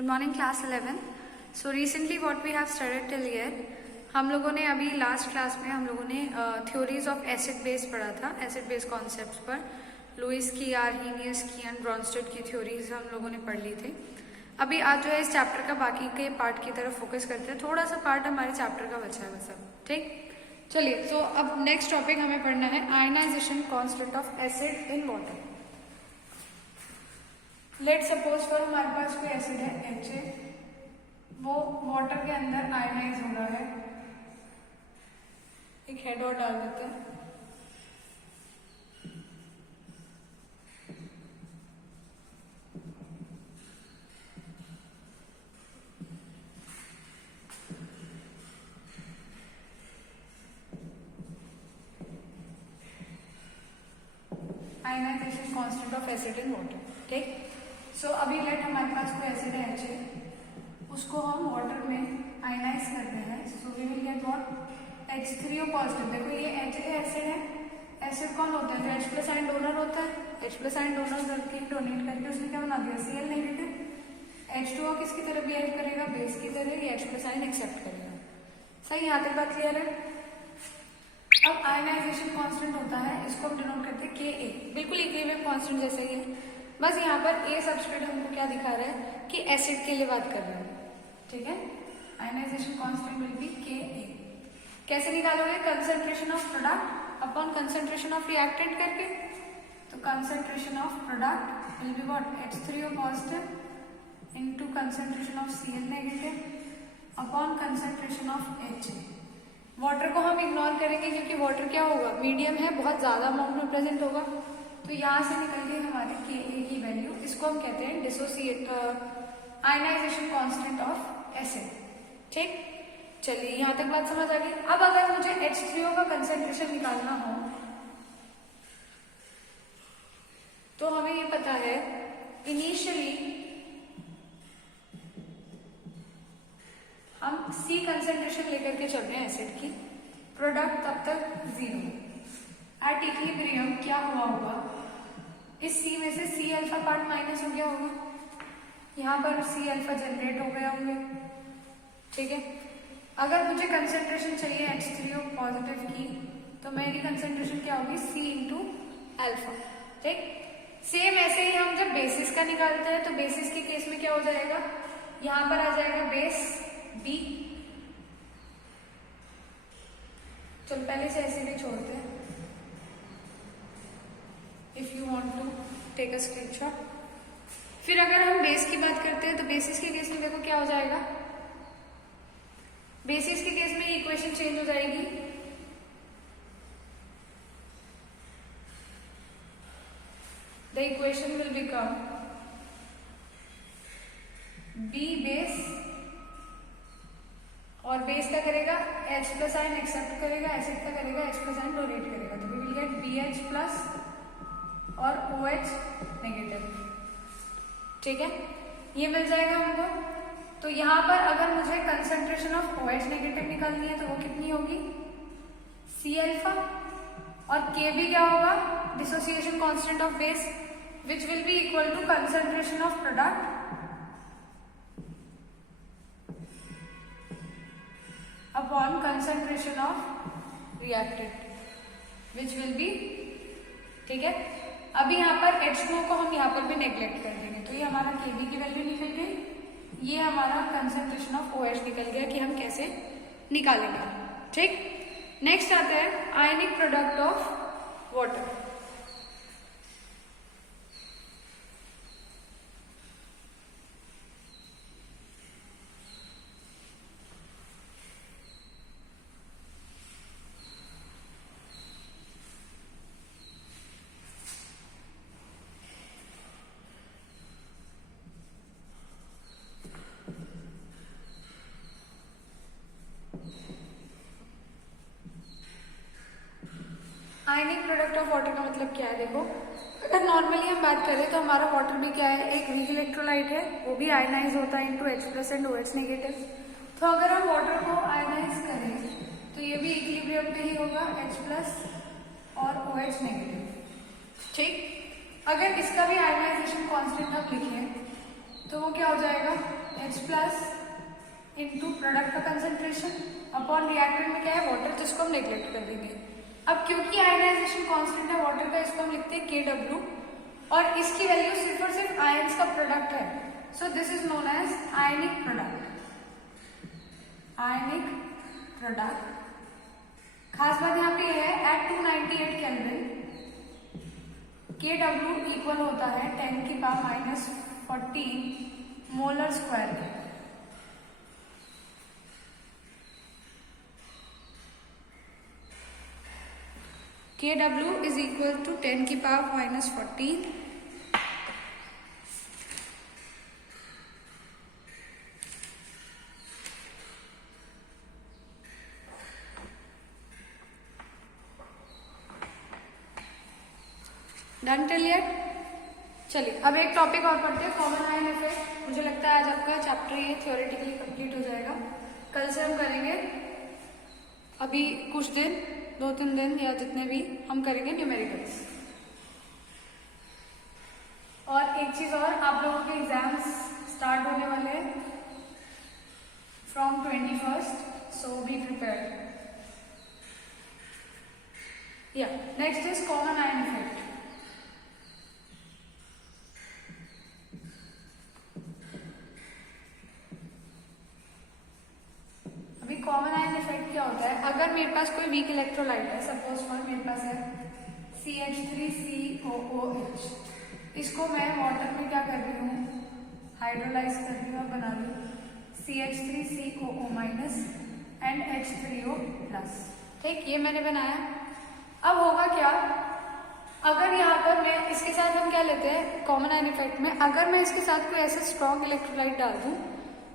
Good morning class 11। So recently what we have studied till here, हम लोगों ने अभी लास्ट क्लास में हम लोगों ने थ्योरीज ऑफ एसिड बेस पढ़ा था। एसिड बेस कॉन्सेप्ट्स पर लुईस की, आर्हेनियस की एंड ब्रॉन्स्टेड की थ्योरीज हम लोगों ने पढ़ ली थी। अभी आज जो है इस चैप्टर का बाकी के पार्ट की तरफ फोकस करते हैं। थोड़ा सा पार्ट हमारे चैप्टर का बचा है बस अब, ठीक। चलिए, तो अब नेक्स्ट टॉपिक हमें पढ़ना है ionization constant of acid in water. Let suppose for हमारे पास कोई एसिड है HA, वो वाटर के अंदर आयनाइज हो रहा है। एक हेड और डाल देते हैं। Ionisation constant of acid in water, ठीक। सो अभी लेट हमारे पास कोई एसिड है HA, उसको हम वाटर में आयनाइज करते हैं। So we will get what H3O positive. देखो ये HA एसिड है। एसिड कौन होता है? तो H प्लस आयन डोनर होता है। H प्लस आयन डोनर करके डोनेट करके उसने क्या बना दिया? Cl negative. H2O किसकी तरह बिहेव करेगा? बेस की तरह। ये H प्लस आयन एक्सेप्ट करेगा। सही, यहाँ तक बात क्लियर है। अब आयनाइजेशन कांस्टेंट होता है, इसको हम डिनोट करते हैं Ka। बिल्कुल इक्विलिब्रियम कांस्टेंट जैसा ही है, बस यहाँ पर A सबस्क्रिप्ट हमको क्या दिखा रहा है कि एसिड के लिए बात कर रहे हैं, ठीक है। Ionization constant will be Ka। कैसे निकालोगे? Concentration of product upon concentration of reactant करके। तो concentration of product will be what H3O positive into concentration of Cl negative upon concentration of HA। Water को हम इग्नोर करेंगे क्योंकि water क्या होगा? मीडियम है, बहुत ज्यादा अमाउंट में प्रेजेंट होगा। तो यहाँ से निकल गई हमारी Ka की वैल्यू। इसको हम कहते हैं dissociate ionization constant of acid, ठीक। चलिए, यहाँ तक बात समझ आ गई। अब अगर मुझे H3O का कंसेंट्रेशन निकालना हो तो हमें ये पता है इनिशियली हम C कंसेंट्रेशन लेकर के चल रहे हैं एसिड की, प्रोडक्ट तब तक 0। एट इक्विलिब्रियम क्या हुआ होगा? इस C में से C अल्फा पार्ट माइनस हो गया होगा, यहाँ पर C अल्फा जनरेट हो गया होंगे, ठीक है। अगर मुझे कंसेंट्रेशन चाहिए H3O पॉजिटिव की, तो मेरी कंसेंट्रेशन क्या होगी? C इंटू अल्फा, ठीक। सेम ऐसे ही हम जब बेसिस का निकालते हैं तो बेसिस के केस में क्या हो जाएगा? यहाँ पर आ जाएगा बेस B। चलो पहले से ऐसे भी छोड़ते हैं। If you want to take a screenshot. फिर अगर हम बेस की बात करते हैं तो बेसिस के केस में देखो क्या हो जाएगा? बेसिस के केस में इक्वेशन चेंज हो जाएगी। The equation will become B base, और बेस क्या करेगा? H प्लस आयन एक्सेप्ट करेगा, एसिड क्या करेगा? H प्लस आयन डोनेट करेगा। तो we will get BH plus और OH नेगेटिव, ठीक है। ये मिल जाएगा हमको। तो यहाँ पर अगर मुझे कंसंट्रेशन ऑफ OH नेगेटिव निकालनी है तो वो कितनी होगी? C alpha. और Kb क्या होगा? Dissociation constant of base, which will be equal to concentration of product upon concentration of reactant, which will be, ठीक है। अभी यहाँ पर H2O को हम यहाँ पर भी नेग्लेक्ट कर देंगे, तो ये हमारा Kb की वैल्यू निकल गई, ये हमारा कंसंट्रेशन ऑफ OH निकल गया कि हम कैसे निकालेंगे, ठीक। नेक्स्ट आता है ionic product of water. Ionic product of water का मतलब क्या है? देखो, अगर नॉर्मली हम बात करें तो हमारा वाटर भी क्या है? एक वीक इलेक्ट्रोलाइट है, वो भी आयनाइज होता है into H plus and OH negative. तो अगर हम वाटर को आयनाइज करें तो ये भी इक्विलिब्रियम पे ही होगा, H प्लस और OH नेगेटिव, ठीक। अगर इसका भी आयनाइजेशन कांस्टेंट हम लिखें तो वो क्या हो जाएगा, H प्लस इंटू प्रोडक्ट का कंसेंट्रेशन अपॉन रिएक्टेंट में क्या है, वाटर, जिसको हम नेग्लेक्ट कर देंगे। अब क्योंकि आयनाइजेशन कांस्टेंट है वाटर का, इसको हम लिखते हैं KW, और इसकी वैल्यू सिर्फ और सिर्फ आयंस का प्रोडक्ट है। So this is known as ionic product. Ionic product. खास बात यहाँ पे है एट 298 केल्विन KW इक्वल होता है 10⁻⁻14 मोलर स्क्वायर के। KW is equal to 10⁻⁻14 done till yet. चलिए अब एक टॉपिक और पढ़ते हैं, कॉमन आयन इफेक्ट। मुझे लगता है आज आपका चैप्टर ये थ्योरेटिकली कंप्लीट हो जाएगा। कल से हम करेंगे, अभी कुछ दिन, 2-3 दिन या जितने भी, हम करेंगे न्यूमेरिकल्स। और एक चीज और, आप लोगों के एग्जाम्स स्टार्ट होने वाले हैं from 21st, so be prepared. या next is common ion effect. Common ion effect क्या होता है, अगर मेरे पास कोई वीक इलेक्ट्रोलाइट है, सपोज फॉर मेरे पास है CH3COOH, इसको मैं वाटर में क्या कर रही हूँ, हाइड्रोलाइज कर रही हूँ और बना रही हूँ CH3COO- एंड H3O+। ठीक, ये मैंने बनाया। अब होगा क्या, अगर यहाँ पर मैं इसके साथ, हम क्या लेते हैं कॉमन आयन इफेक्ट में, अगर मैं इसके साथ कोई ऐसा स्ट्रॉन्ग इलेक्ट्रोलाइट डाल दूँ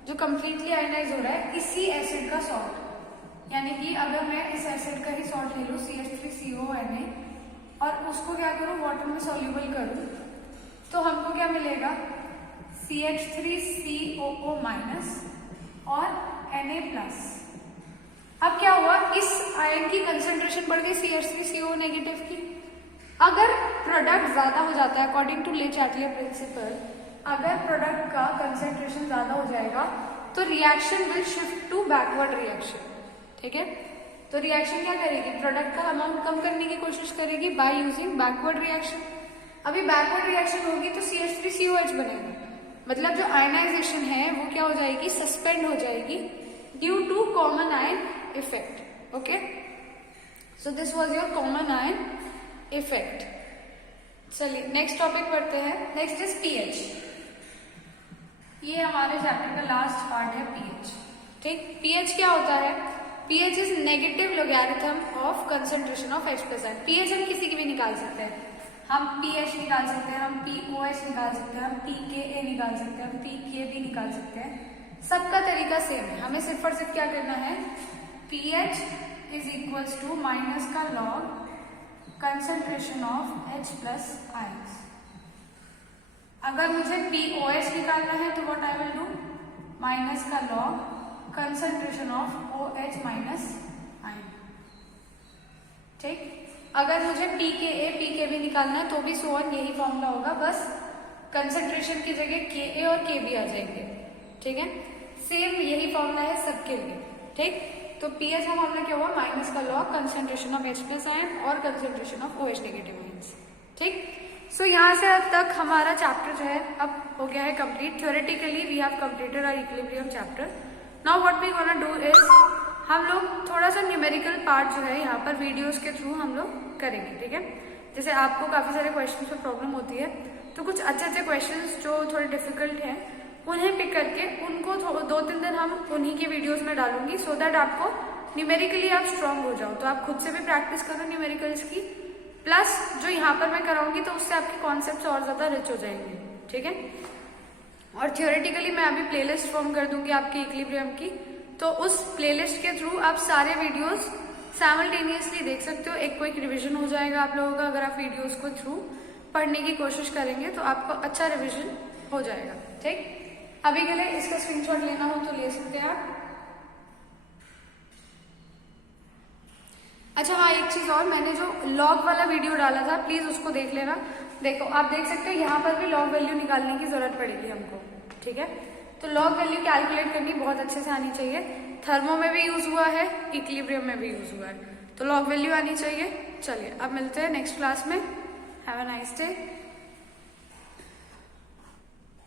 जो कंप्लीटली आयनाइज हो रहा है, इसी एसिड का सॉल्ट, यानी कि अगर मैं इस एसिड का ही सॉल्ट ले लूँ CH3CONA और उसको क्या करूँ, वाटर में सॉल्यूबल करूँ, तो हमको क्या मिलेगा, CH3COO- और Na+। अब क्या हुआ, इस आयन की कंसेंट्रेशन बढ़ गई CH3CO नेगेटिव की। अगर प्रोडक्ट ज्यादा हो जाता है, according to Le Chatelier principle, अगर प्रोडक्ट का कंसेंट्रेशन ज्यादा हो जाएगा तो reaction will shift to backward reaction. ठीक है, तो रिएक्शन क्या करेगी, प्रोडक्ट का अमाउंट कम करने की कोशिश करेगी बाय यूजिंग बैकवर्ड रिएक्शन। अभी बैकवर्ड रिएक्शन होगी तो CH3COH बनेगा, मतलब जो आयनाइजेशन है वो क्या हो जाएगी, सस्पेंड हो जाएगी due to common ion effect. Okay, so this was your common ion effect. चलिए नेक्स्ट टॉपिक पढ़ते हैं। Next is pH. ये हमारे चैप्टर का लास्ट पार्ट है, पीएच। ठीक, पीएच क्या होता है, pH is negative logarithm of concentration of H+ ion. PH हम किसी की भी निकाल सकते हैं, हम पीएच निकाल सकते हैं, हम POH निकाल सकते हैं, हम pKa निकाल सकते हैं, हम pKb निकाल सकते हैं। सबका तरीका सेम है, हमें सिर्फ और सिर्फ क्या करना है, pH is equals to minus का log concentration of H+ ions. अगर मुझे POH निकालना है तो what I will do, minus का log concentration of OH- ion. ठीक, अगर मुझे pKa pKb निकालना है तो भी सो ऑन यही फॉर्मूला होगा, बस कंसेंट्रेशन की जगह Ka और Kb आ जाएंगे। ठीक है, सेम यही फॉर्मूला है सबके लिए। ठीक, तो पीएच का फॉर्मूला क्या हुआ, माइनस का log concentration of H+ ion और concentration of OH negative ions. ठीक, सो यहाँ से अब तक हमारा चैप्टर जो है अब हो गया है complete. Theoretically we have completed our equilibrium chapter. Now what we gonna do is, हम लोग थोड़ा सा न्यूमेरिकल पार्ट जो है यहाँ पर वीडियोस के थ्रू हम लोग करेंगे। ठीक है, जैसे आपको काफी सारे क्वेश्चंस में प्रॉब्लम होती है, तो कुछ अच्छे अच्छे क्वेश्चंस जो थोड़े डिफिकल्ट हैं उन्हें पिक करके उनको 2-3 दिन हम उन्हीं की वीडियोस में डालूंगी, सो दैट आपको न्यूमेरिकली आप स्ट्रांग हो जाओ। तो आप खुद से भी प्रैक्टिस करो न्यूमेरिकल्स की, प्लस जो यहाँ पर मैं कराऊंगी तो उससे आपके कॉन्सेप्ट्स और ज्यादा रिच हो जाएंगे। ठीक है, और थियोरेटिकली मैं अभी प्लेलिस्ट फॉर्म कर दूंगी आपके इक्विलिब्रियम की, तो उस प्लेलिस्ट के थ्रू आप सारे वीडियोस साइमल्टेनियसली देख सकते हो। एक क्विक रिवीजन हो जाएगा आप लोगों का, अगर आप वीडियोस को थ्रू पढ़ने की कोशिश करेंगे तो आपको अच्छा रिवीजन हो जाएगा। ठीक, अभी के लिए इसका स्क्रीनशॉट लेना हो तो ले सकते हैं आप। अच्छा हाँ, एक चीज और, मैंने जो लॉग वाला वीडियो डाला था प्लीज उसको देख लेना। देखो आप देख सकते हो यहाँ पर भी लॉग वैल्यू निकालने की जरूरत पड़ेगी हमको। ठीक है। तो लॉग वैल्यू कैलकुलेट करनी बहुत अच्छे से आनी चाहिए। थर्मो में भी यूज हुआ है, इक्विलिब्रियम में भी यूज हुआ है, तो लॉग वैल्यू आनी चाहिए। चलिए अब मिलते हैं नेक्स्ट क्लास में। Have a nice day.